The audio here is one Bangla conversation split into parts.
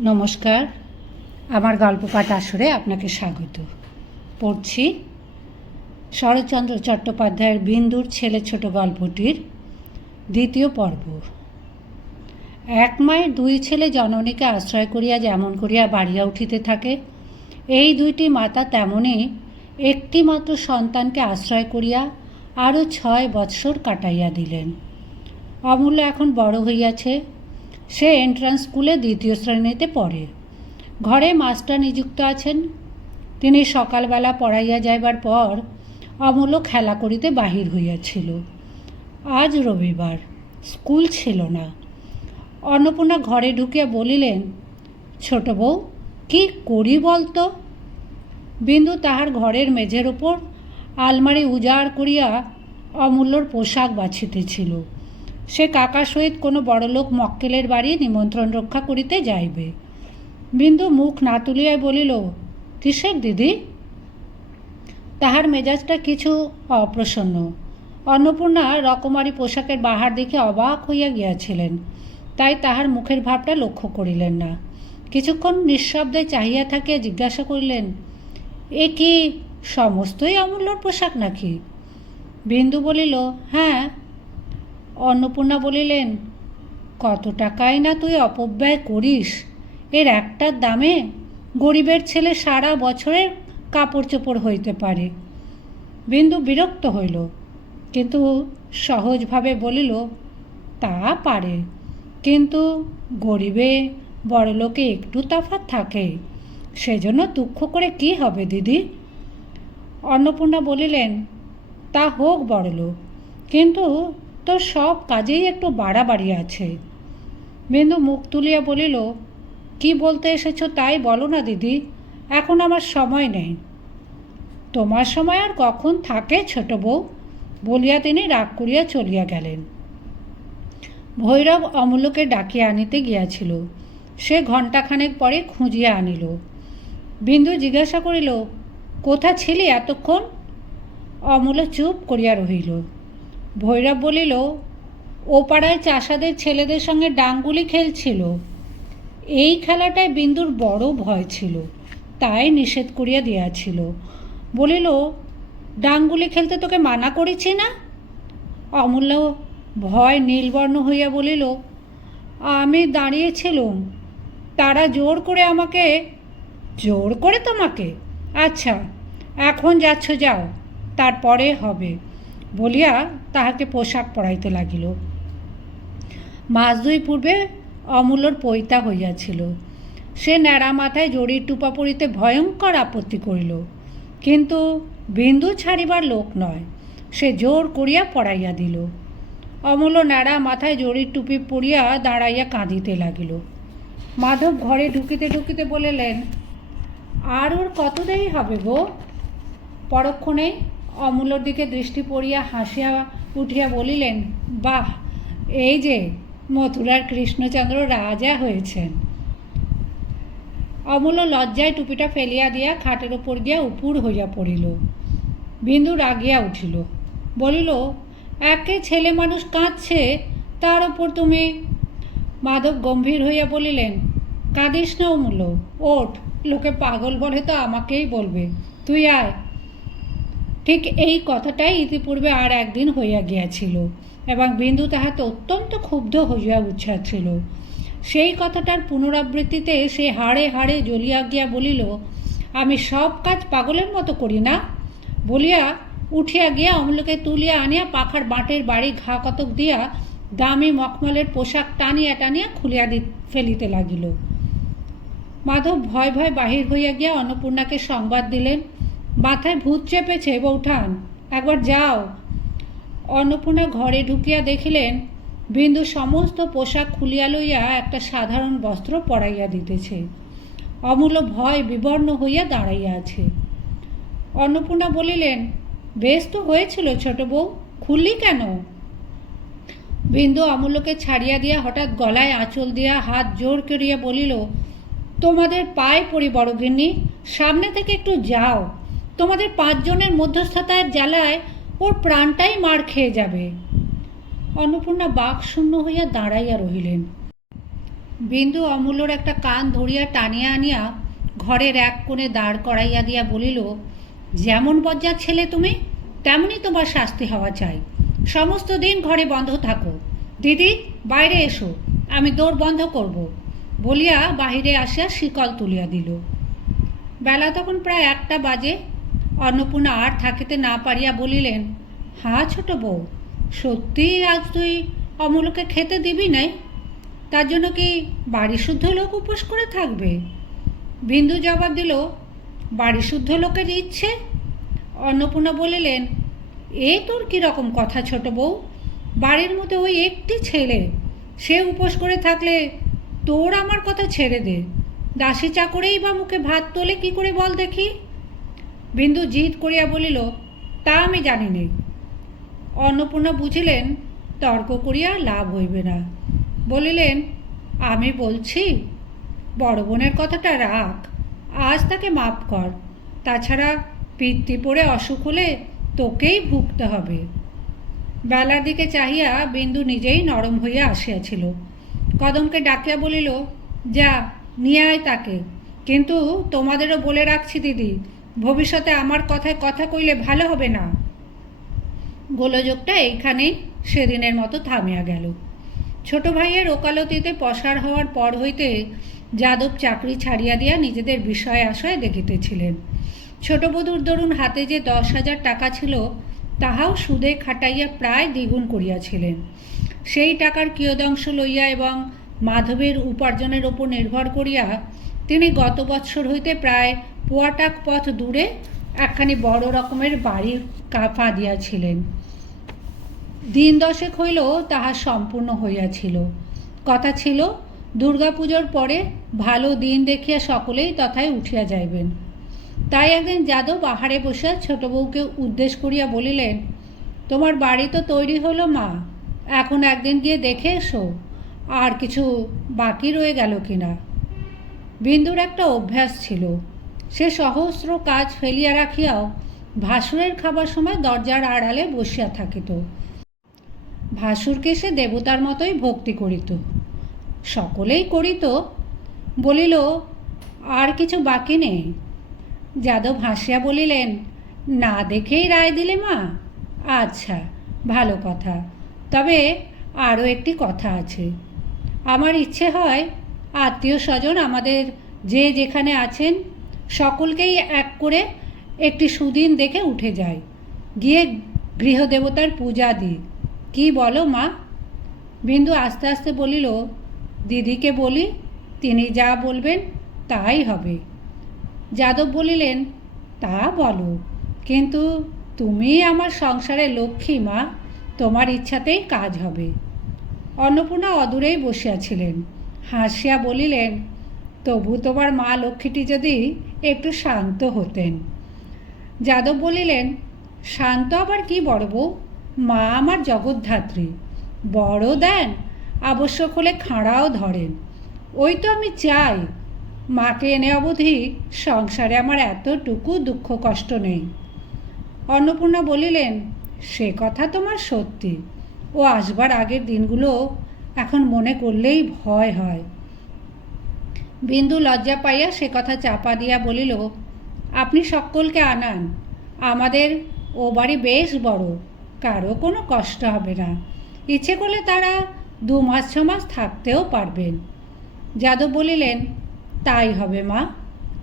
নমস্কার। আমার গল্প পাঠ আসরে আপনাকে স্বাগত। পড়ছি শরৎচন্দ্র চট্টোপাধ্যায়ের বিন্দুর ছেলে ছোট গল্পটির দ্বিতীয় পর্ব। এক মায়ের দুই ছেলে জননীকে আশ্রয় করিয়া যেমন করিয়া বাড়িয়া উঠিতে থাকে, এই দুইটি মাতা তেমনই একটি মাত্র সন্তানকে আশ্রয় করিয়া আরও ছয় বৎসর কাটাইয়া দিলেন। অমূল্য এখন বড় হইয়াছে। সে এন্ট্রান্স স্কুলে দ্বিতীয় শ্রেণীতে পড়ে। ঘরে মাস্টার নিযুক্ত আছেন। তিনি সকালবেলা পড়াইয়া যাইবার পর অমূল্য খেলা করিতে বাহির হইয়াছিল। আজ রবিবার স্কুল ছিল না। অন্নপূর্ণা ঘরে ঢুকিয়া বলিলেন, ছোট বউ, কি করি বলতো? বিন্দু তাহার ঘরের মেঝের উপর আলমারি উজাড় করিয়া অমূল্যর পোশাক বাছিতেছিল। সে কাকার সহিত কোনো বড়লোক মক্কেলের বাড়ি নিমন্ত্রণ রক্ষা করিতে যাইবে। বিন্দু মুখ না তুলিয়াই বলিল, কিসের দিদি? তাহার মেজাজটা কিছু অপ্রসন্ন। অন্নপূর্ণা রকমারি পোশাকের বাহার দেখে অবাক হইয়া গিয়াছিলেন। তাই তাহার মুখের ভাবটা লক্ষ্য করিলেন না। কিছুক্ষণ নিঃশব্দে চাহিয়া থাকিয়া জিজ্ঞাসা করিলেন, এ কি সমস্তই অমূল্যর পোশাক নাকি? বিন্দু বলিল হ্যাঁ অন্নপূর্ণা বলিলেন, কত টাকায় না তুই অপব্যয় করিস? এর একটার দামে গরিবের ছেলে সারা বছরের কাপড় চোপড় হইতে পারে। বিন্দু বিরক্ত হইল, কিন্তু সহজভাবে বলিল, তা পারে, কিন্তু গরিবে বড়লোকে একটু তফাৎ থাকে, সেজন্য দুঃখ করে কি হবে দিদি? অন্নপূর্ণা বলিলেন, তা হোক বড়লোক, কিন্তু তোর সব কাজেই একটু বাড়াবাড়ি আছে। বিন্দু মুখ তুলিয়া বলিল, কি বলতে এসেছ তাই বলো না দিদি, এখন আমার সময় নেই। তোমার সময় আর কখন থাকে ছোট বউ? বলিয়া তিনি রাগ করিয়া চলিয়া গেলেন। ভৈরব অমূল্যকে ডাকিয়া আনিতে গিয়াছিল। সে ঘণ্টাখানেক পরে খুঁজিয়া আনিল। বিন্দু জিজ্ঞাসা করিল, কোথা ছিলি এতক্ষণ? অমূল্য চুপ করিয়া রহিল। ভৈরব বলিল, ও পাড়ায় চাষাদের ছেলেদের সঙ্গে ডাঙ্গুলি খেলছিল। এই খেলাটায় বিন্দুর বড় ভয় ছিল, তাই নিষেধ করিয়া দিয়াছিল। বলিল, ডাঙ্গুলি খেলতে তোকে মানা করেছি না? অমূল্য ভয় নীলবর্ণ হইয়া বলিল, আমি দাঁড়িয়েছিলুম। তারা জোর করে আমাকে জোর করে তোমাকে? আচ্ছা এখন যাচ্ছ, যাও, তারপরে হবে। বলিয়া তাহাকে পোশাক পরাইতে লাগিল। মাস দুই পূর্বে অমূল্যর পৈতা হইয়াছিল। সে ন্যাড়া মাথায় জড়ির টুপা পরিতে ভয়ঙ্কর আপত্তি করিল। কিন্তু বিন্দু ছাড়িবার লোক নয়, সে জোর করিয়া পড়াইয়া দিল। অমূল্য ন্যাড়া মাথায় জড়ির টুপি পরিয়া দাঁড়াইয়া কাঁদিতে লাগিল। মাধব ঘরে ঢুকিতে ঢুকিতে বলিলেন, আর ওর কত দেরি হবে গো? পরক্ষণে অমূল্যর দিকে দৃষ্টি পড়িয়া হাসিয়া উঠিয়া বলিলেন, বাহ, এই যে মথুরার কৃষ্ণচন্দ্র রাজা হয়েছেন। অমূল্য লজ্জায় টুপিটা ফেলিয়া দিয়া খাটের ওপর দিয়া উপুর হইয়া পড়িল। বিন্দু রাগিয়া উঠিল, বলিল, একে ছেলে মানুষ কাঁদছে, তার ওপর তুমি মাধব গম্ভীর হইয়া বলিলেন, কাঁদিস না অমূল্য, ওঠ, লোকে পাগল বলে তো আমাকেই বলবে, তুই আয়। ঠিক এই কথাটাই ইতিপূর্বে আর একদিন হইয়া গিয়াছিল এবং বিন্দু তাহাতে অত্যন্ত ক্ষুব্ধ হইয়া উঠিয়াছিল সেই কথাটার পুনরাবৃত্তিতে সে হাড়ে হাড়ে জ্বলিয়া গিয়া বলিল, আমি সব কাজ পাগলের মতো করি না? বলিয়া উঠিয়া গিয়া অমূল্যকে তুলিয়া আনিয়া পাখার বাঁটের বাড়ি ঘা কতক দিয়া দামি মখমলের পোশাক টানিয়া টানিয়া খুলিয়া দি ফেলিতে লাগিল। মাধব ভয় ভয় বাহির হইয়া গিয়া অন্নপূর্ণাকে সংবাদ দিলেন। মাথায় ভূত চেপেছে, বৌঠান। একবার যাও। অন্নপূর্ণা ঘরে ঢুকিয়া দেখিলেন, বিন্দু সমস্ত পোশাক খুলিয়া লইয়া একটা সাধারণ বস্ত্র পরাইয়া দিতেছে। অমূল্য ভয় বিবর্ণ হইয়া দাঁড়াইয়া আছে। অন্নপূর্ণা বলিলেন, বেশ তো হয়েছিল ছোট বউ, খুললি কেন? বিন্দু অমূল্যকে ছাড়িয়া দিয়া হঠাৎ গলায় আঁচল দিয়া হাত জোর করিয়া বলিল, তোমাদের পায়ে পড়ি বড়গিন্নি সামনে থেকে একটু যাও। তোমাদের পাঁচজনের মধ্যস্থতায় জ্বালায় ওর প্রাণটাই মার খেয়ে যাবে। অন্নপূর্ণা বাক শূন্য হইয়া দাঁড়াইয়া রহিলেন। বিন্দু অমূল্যর একটা কান ধরিয়া টানিয়া আনিয়া ঘরের এক কোণে দাঁড় করাইয়া দিয়া বলিল, যেমন বজ্জার ছেলে তুমি, তেমনই তোমার শাস্তি হওয়া চাই। সমস্ত দিন ঘরে বন্ধ থাকো। দিদি, বাইরে এসো, আমি দৌড় বন্ধ করব। বলিয়া বাহিরে আসিয়া শিকল তুলিয়া দিল। বেলা তখন প্রায় একটা বাজে। অন্নপূর্ণা আর থাকিতে না পারিয়া বলিলেন হ্যাঁ ছোট বউ, সত্যিই আজ তুই অমূলকে খেতে দিবি নাই? তার জন্য কি বাড়ি শুদ্ধ লোক উপোস করে থাকবে? বিন্দু জবাব দিল, বাড়ি শুদ্ধ লোকের ইচ্ছে? অন্নপূর্ণা বলিলেন, এ তোর কীরকম কথা ছোট বউ? বাড়ির মধ্যে ওই একটি ছেলে, সে উপোস করে থাকলে তোর আমার কথা ছেড়ে দে। দাসী চাকরেই বা মুখে ভাত তোলে কি করে বল দেখি? বিন্দু জিদ করিয়া বলিল, তা আমি জানি নে। অন্নপূর্ণা বুঝিলেন, তর্ক করিয়া লাভ হইবে না। বলিলেন, আমি বলছি, বড় বোনের কথাটা রাখ, আজ তাকে মাপ কর। তাছাড়া পিত্তি পড়ে অসুখ হলে তোকেই ভুগতে হবে। বেলার দিকে চাহিয়া বিন্দু নিজেই নরম হইয়া আসিয়াছিল। কদমকে ডাকিয়া বলিল, যা, নিয়ে আয় তাকে। কিন্তু তোমাদেরও বলে রাখছি দিদি ভবিষ্যতে আমার কথায় কথা কইলে ভালো হবে না। গোলযোগটা এইখানেই সেদিনের মতো থামিয়া গেল। ছোট ভাইয়ের ওকালতিতে পসার হওয়ার পর হইতে যাদব চাকরি ছাড়িয়া দিয়া নিজেদের বিষয় আশয় দেখিতেছিলেন। ছোট বধূর দরুন হাতে যে দশ হাজার টাকা ছিল, তাহাও সুদে খাটাইয়া প্রায় দ্বিগুণ করিয়াছিলেন। সেই টাকার কিয়দংশ লইয়া এবং মাধবের উপার্জনের ওপর নির্ভর করিয়া তিনি গত বৎসর হইতে প্রায় পোয়াটাক পথ দূরে একখানি বড় রকমের বাড়ির কাফা দিয়াছিলেন দিন দশেক হইল তাহা সম্পূর্ণ হইয়াছিল। কথা ছিল, দুর্গাপুজোর পরে ভালো দিন দেখিয়া সকলেই তথায় উঠিয়া যাইবেন। তাই একদিন যাদব আহারে বসিয়া ছোট বউকে উদ্দেশ করিয়া বলিলেন, তোমার বাড়ি তো তৈরি হলো মা, এখন একদিন গিয়ে দেখে এসো, আর কিছু বাকি রয়ে গেল কিনা? বিন্দুর একটা অভ্যাস ছিল সে সহস্র কাজ ফেলিয়া রাখিয়াও ভাসুরের খাবার সময় দরজার আড়ালে বসিয়া থাকিত। ভাসুরকে সে দেবতার মতোই ভক্তি করিত। সকলেই করিত। বলিল, আর কিছু বাকি নেই। যাদব হাসিয়া বলিলেন, না দেখেই রায় দিলে মা? আচ্ছা ভালো কথা। তবে আরও একটি কথা আছে। আমার ইচ্ছে হয় আত্মীয় স্বজন আমাদের যে যেখানে আছেন সকলকেই এক করে একটি সুদিন দেখে উঠে যায়। গিয়ে গৃহদেবতার পূজা দিই। কি বলো মা? বিন্দু আস্তে আস্তে বলিল, দিদিকে বলি, তিনি যা বলবেন তাই হবে। যাদব বলিলেন, তা বলো, কিন্তু তুমি আমার সংসারে লক্ষ্মী মা, তোমার ইচ্ছাতেই কাজ হবে। অন্নপূর্ণা অদূরেই বসিয়াছিলেন। হাসিয়া বলিলেন, তবু তোমার মা লক্ষ্মীটি যদি একটু শান্ত হতেন। যাদব বলিলেন, শান্ত আবার কি বড় বউ? মা আমার জগদ্ধাত্রী। বড় দেন আবশ্যক হলে খাঁড়াও ধরেন। ওই তো আমি চাই। মাকে এনে অবধি সংসারে আমার এতটুকু দুঃখ কষ্ট নেই অন্নপূর্ণা বলিলেন, সে কথা তোমার সত্যি। ও আসবার আগের দিনগুলো এখন মনে করলেই ভয় হয়। বিন্দু লজ্জা পাইয়া সে কথা চাপা দিয়া বলিল, আপনি সকলকে আনান। আমাদের ও বাড়ি বেশ বড়, কারও কোনো কষ্ট হবে না। ইচ্ছে করলে তারা দু মাস, ছ মাস থাকতেও পারবেন। যাদব বলিলেন, তাই হবে মা,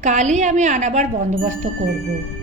কালই আমি আনাবার বন্দোবস্ত করব।